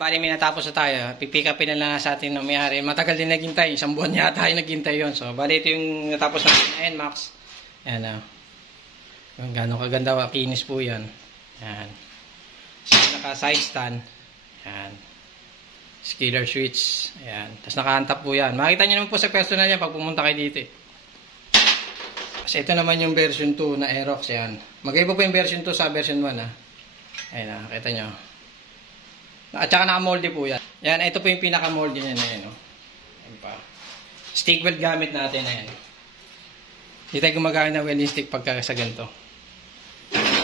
Bali may natapos na tayo. Pipick upin na lang sa atin ng may-ari. Matagal din naghintay. Isang buwan yata yung naghintay yun. So, bali ito yung natapos natin na NMAX. Ayan o. Yung gano'ng kaganda. Kinis po yan. Ayan. So, naka-side stand. Ayan. Killer switch. Ayan. Tapos naka-untap po yan. Makita nyo naman po sa personal yan pag pumunta kayo dito. Kasi ito naman yung version 2 na Aerox. Ayan. Mag-iba po yung version 2 sa version 1 ha. Ayan. Nakita nyo. At saka naka-moldy po yan. Yan, ito po yung pinaka-moldy niya na yan. Ayan pa. Stick weld gamit natin. Ayan. Hindi tayo gumagamit ng welding stick pagka sa ganito.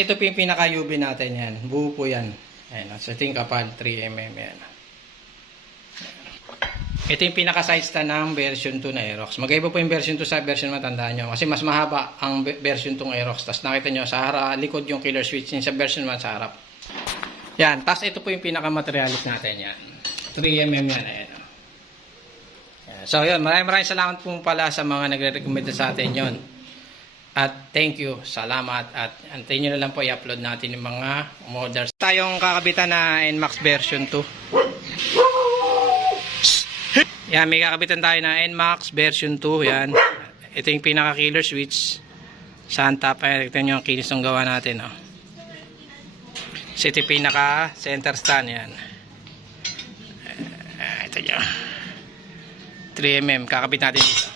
Ito po yung pinaka-UV natin. Yan. Buo po yan. Ayan. So, ito yung kapal. 3mm. Yan. Ito yung pinaka-side stand ng version 2 na Aerox. Magkaiba po yung version 2 sa version 1. Tandaan nyo. Kasi mas mahaba ang version 2 Aerox. Tapos nakita nyo sa likod yung killer switch. Yung sa version 1 sa harap. Yan, tapos ito po yung pinaka-materialis natin yan. 3mm yan, ayan. So yun, maraming salamat po pala sa mga nagre-recommend sa atin yon. At thank you, salamat. At antayin nyo na lang po i-upload natin yung mga models. Tayong kakabitan na NMAX version 2. Yan, may kakabitan tayo na NMAX version 2, yan. Ito yung pinaka-killer switch. Saan top, ayan, tignan nyo ang kinis ng gawa natin, oh. So, ito yung pinaka center stand yan. Ito nyo. 3mm. Kakabit natin dito.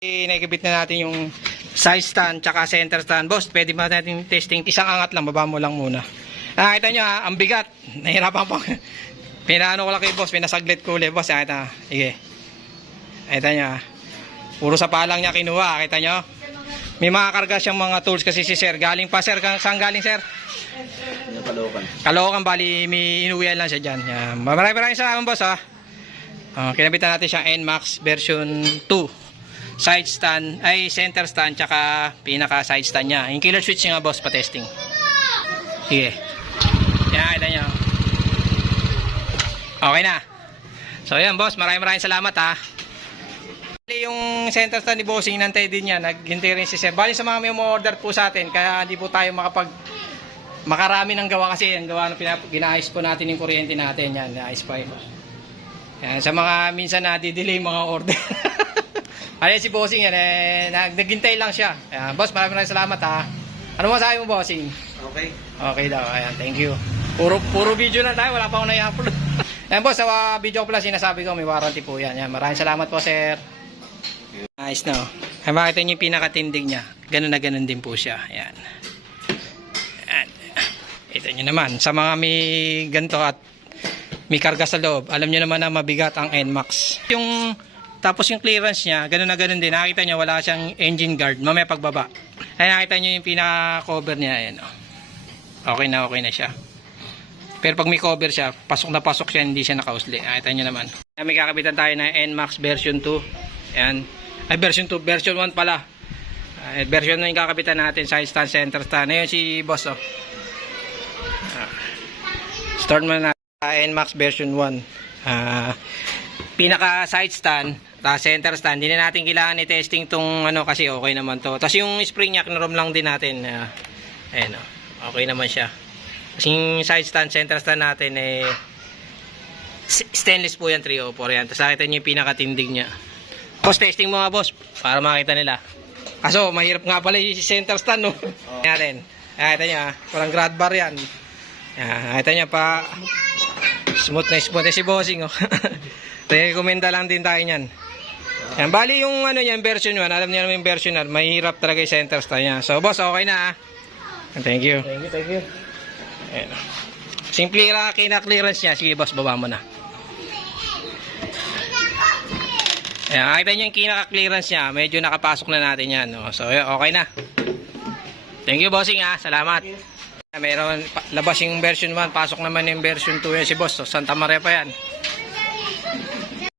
Nakikabit na natin yung side stand tsaka center stand. Boss, pwede ba natin testing? Isang angat lang. Baba mo lang muna. Nakita nyo ha, ang bigat. Nahirapan pa. Pinaano ko lang kay boss. Pinasaglit ko ulit. Boss, nakita. Sige. Nakita nyo ha. Puro sa palang niya kinuha. Nakita nyo. May mga karga siyang mga tools kasi si sir. Galing pa sir. Saan galing sir? Caloocan, bali may inuwian lang siya dyan. Maraming salamat boss ha. Kinabitan natin siyang NMAX version 2 side stand, ay center stand tsaka pinaka side stand nya. Yung killer switch nga boss pa testing. Sige. Yan, kita nyo. Okay na. So yan boss, maraming salamat ha. Yung center stand ni bossing nantay din yan. Naghintay rin si sir. Bali sa mga may order po sa atin kaya hindi po tayo makarami ng gawa kasi ang gawa ng ginaayos po natin yung kuryente natin yan, ayos pa yun. Yan, sa mga minsan nadi-delay mga order. Ayan si bossing yan, naghintay lang siya. Ayan, boss, maraming salamat ha. Ano masabi mo bossing? Okay. Okay daw, ayan, thank you. Puro video na tayo, wala pa akong nai-upload. Ayan boss, sa video ko pala sinasabi ko, may warranty po yan. Ayan, maraming salamat po sir. Nice no. Ay, makita niyo yung pinakatindig niya. Ganun na ganun din po siya. Ayan. Ito nyo naman, sa mga may ganito at may karga sa loob, alam nyo naman na mabigat ang NMAX. Tapos yung clearance niya, ganun na ganun din. Nakita nyo, wala siyang engine guard, mamaya pagbaba. Ay nakita nyo yung pinaka-cover niya, ayan, oh. Okay na siya. Pero pag may cover siya, pasok na pasok siya, hindi siya nakausli. Nakita nyo naman. May kakabitan tayo na NMAX version 2. Ayan. Ay, version 2, version 1 pala. Version 1 yung kakabitan natin, side stand, center stand. Ayun si boss, oh. Start mo na NMAX version 1. Pinaka side stand, center stand. Hindi na natin kailangan i-testing tong ano kasi okay naman to. Tapos yung spring niya, kinarom lang din natin. Ayan, okay naman siya. Kasi yung side stand, center stand natin stainless po yan, 304 yan. Tapos nakita nyo yung pinakatindig niya. Tapos testing mo nga boss, para makita nila. Kaso mahirap nga pala yung center stand, no? Natin. Nakita nyo parang grad bar yan. Nakita nyo pa smooth na si bossing, oh. Rekomenda lang din tayo nyan. Yan, bali yung ano yan, version 1, alam niyo naman yung version 1, mahirap talaga yung center stand niya. So boss, okay na. Thank you. Thank you. Ayan. Simple kina-clearance niya. Sige boss, baba mo na. Ayan, nakita nyo yung kinaka-clearance niya. Medyo nakapasok na natin yan, no? So okay na. Thank you bossing ha, salamat. Meron labas yung version 1, pasok naman yung version 2 yan si boss. So, Santa Maria pa yan.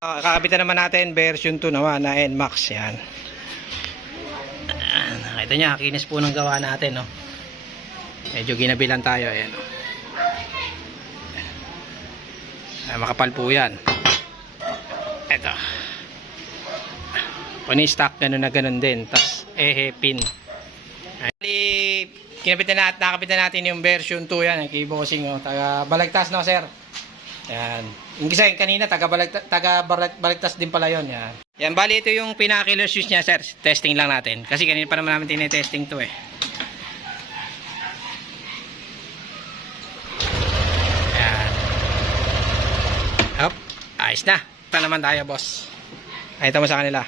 Kakabitan naman natin version 2 naman na NMAX yan. Nakita niya, kinis po ng gawa natin, no. Medyo ginabilan tayo, ayan. Makapal po yan. Ito. Puni-stock, ganun na ganun din. Tapos pin. Nakakapitan natin yung version 2 yan, kay bossing, oh. Taga Balagtas, no sir? Yan. Yung isa yung kanina, taga-baligtas din pala yun. Yan. Yan, bali ito yung pinaka-killer switch niya, sir. Testing lang natin. Kasi kanina pa naman namin tinetesting to eh. Yan. Hop. Ayos na. Ito naman tayo, boss. Nakita mo sa kanila.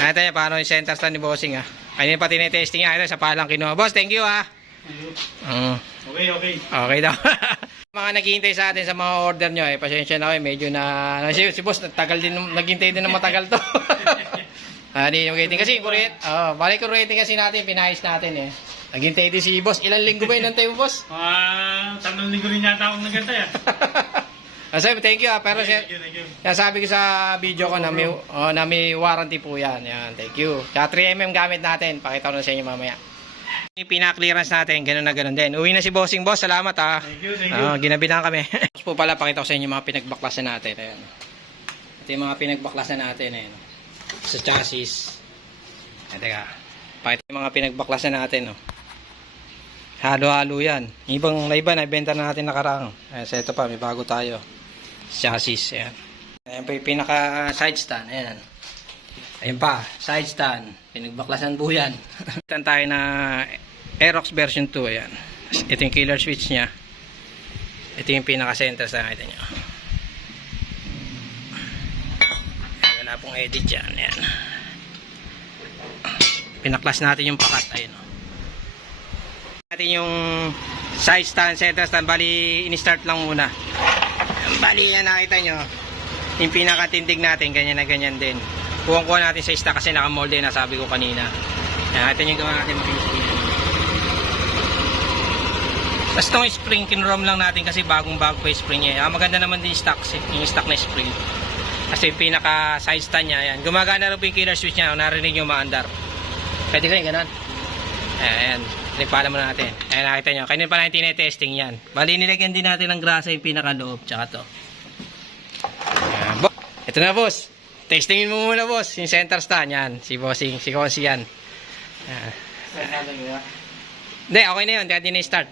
Nakita niya paano yung center stand ni bossing, ha. Kanina pa tinetesting niya. Ito, sa palang kinuha. Boss, thank you, ha. Okay. Okay daw. Mga naghihintay sa atin sa mga order nyo, pasensya na kayo, medyo si boss, naghintay din ng matagal to. Hindi yung rating kasi, balik yung rating kasi natin, pinayos natin eh. Naghintay din si boss, ilang linggo ba inantay mo, boss? 3 linggo rin yata akong nagantay Sabi, thank you pero Thank you. sabi ko sa video ko na may warranty po yan. Yan, thank you. Kaya 3mm gamit natin, pakita ko na sa inyo mamaya. Yung pinaka-clearance natin, gano'n na gano'n din. Uwi na si bossing, boss. Salamat, ha. Thank you. Ginabi na kami. Tapos po pala, pakita ko sa inyo mga pinagbaklasan natin. Ayan. Ito yung mga pinagbaklasan natin. Ayan. Sa chassis. Ayan, teka. Pakita yung mga pinagbaklasan natin. Halo-halo yan. Ibang iba, naibenta na natin nakarang. Ayan, so ito pa, may bago tayo. Chassis. Ayan. Ayan pa yung pinaka-side stand. Ayan. Ayun pa, side stand. Pinagbaklasan po yan. Ito tayo na Aerox version 2. Ayan. Ito yung killer switch nya. Ito yung pinaka-center stand. Nakita nyo. Ayan, wala pong edit yan. Ayan. Pinaklas natin yung pakat. Ayun. Natin yung side stand, center stand. Bali, in-start lang muna. Bali, yan nakita nyo. Yung pinakatindig natin, ganyan na ganyan din. Kuha natin sa stock kasi nakamolde na sabi ko kanina. Yan, ito yung gawa natin spring. Tapos itong spring, kinrom lang natin kasi bagong-bago yung spring niya. Maganda naman din yung stock na spring. Kasi yung pinaka side stand niya, yan. Gumagana rin po yung killer switch niya. Narinig yung maandar. Pwede ko yung ganun. Ayan, nagpala muna natin. Ayan, nakita nyo. Kanina pa natin tinetesting yan. Bali, nilagyan din natin ng grasa yung pinaka-loob. Tsaka to. Ayan, ito na, boss. Testingin mo muna, boss. Yung center stand, yan. Si bossing, si Consi yan. Hindi, okay na yun. Kaya di na-start.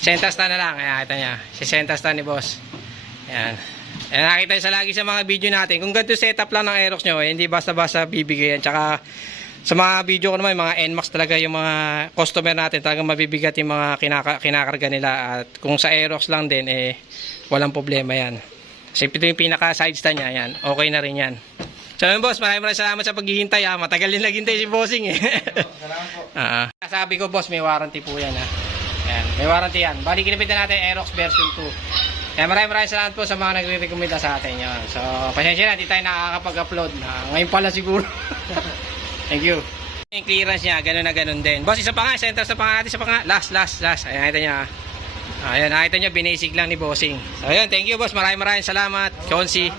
Center stand na lang. Ayan, nakita niya. Si center stand ni boss. Ayan. Ayan, nakita sa lagi sa mga video natin. Kung ganito setup lang ng Aerox nyo, hindi basta-basta bibigay yan. Tsaka, sa mga video ko naman, mga NMAX talaga yung mga customer natin. Talagang mabibigat yung mga kinakarga nila. At kung sa Aerox lang din, walang problema yan. Kasi ito yung pinaka-side stand niya, yan. Okay na rin yan. So, boss, maraming salamat sa paghihintay, ha. Matagal din naghintay si bossing, eh. Salamat po. Sabi ko, boss, may warranty po yan, ha. Ayan, may warranty yan. Bali, kinapit na natin Aerox version 2. Kaya maraming salamat po sa mga nagre-recommenda sa atin. Yan. So, pasensya na, hindi tayo nakakapag-upload. Ngayon pala siguro. Thank you. Yung clearance niya, gano'n na gano'n din. Boss, isa pa nga, center sa pa nga natin, isa pa nga. Last. Ayan, nakita niya, Ayan, nakita nyo, binasig lang ni bossing. So, ayun, thank you, boss. Maraming salamat. Consi.